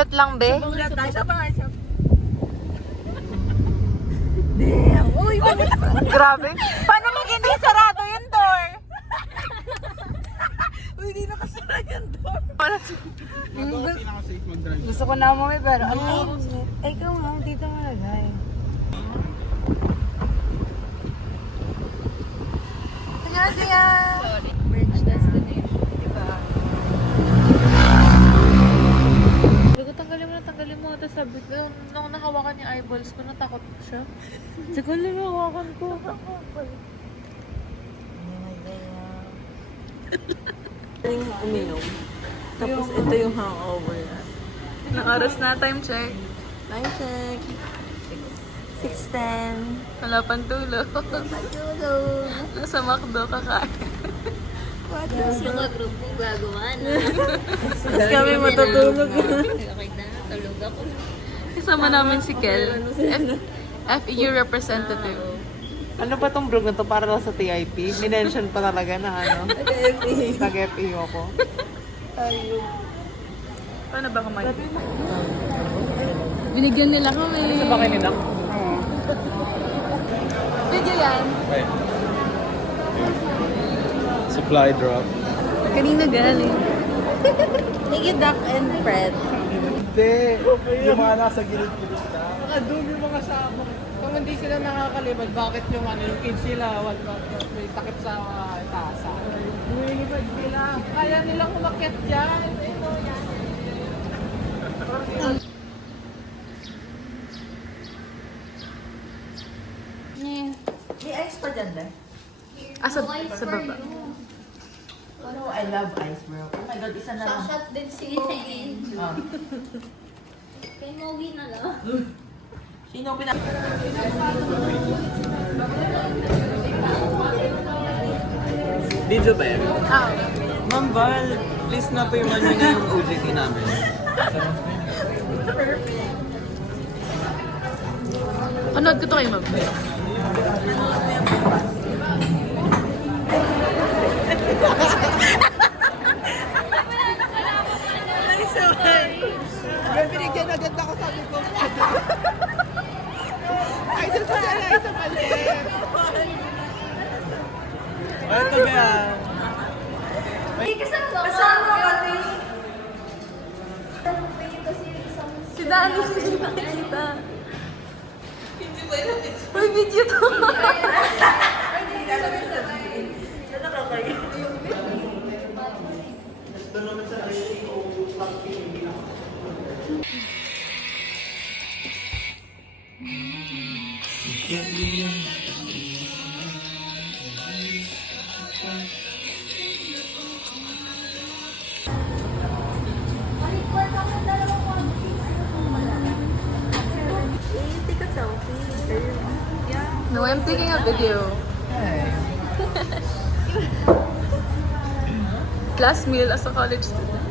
Sulat lang, be. Sulat tayo sa bahay. Damn! Uy, Grabe. Paano mag hindi sarado yung door? uy, di nakasara yung door. Pinaka-safe mag-drive. Gusto ko na umuwi pero ang init. Ay, ikaw nga, dito malagay. Annyeonghaseyo. Bridge destination, diba? Sabi ko, tanggalin mo. Tapos sabi ko, nung nahawakan niya eyeballs ko, natakot siya. Sabi ko, nahawakan ko. Uminom. Tapos ito yung hangover na. Ilang oras na, time check. Time check. 6:10. Wala pang tulog. Nasa McDo kakain. Tapos yung group mo gagawa na. Tapos kami matutulog. Okay na, tulog ako. Kasama namin si Kel. FEU representative. Ano ba tong vlog na to para lang sa TIP? Minention pa talaga na ano? Nag-FEU ako. Paano ba kumain? Binigyan nila kami. Sa bakay nila? Video yan. Supply drop. Kanina galing. Thank you, Doc and Fred. Hindi. Yung mga nasa gilid-gilid na. Doon yung mga sabong. Kung hindi sila nakakalimad, bakit yung yung kids sila, may takip sa tasa? Lumilipad sila. Kaya nilang umakyat dyan. May ice pa dyan, Dad? Sa baba. Oh, I love ice, bro. Oh my God, isa na lang. Shot din si Mogi. Oh. Kay Mogi na lang. Sino pina... Video ba yan? Ma'am Val, please na po yung nyo na yung OJT namin. Panood ko to kay Mab. Binigyan agad ako, sabi ko. Ay, doon pa na isa palit. Ano to ba? Kasama ka. Si Dani, hindi nakikita. May video to. No, I'm taking a video. Class meal as a college student.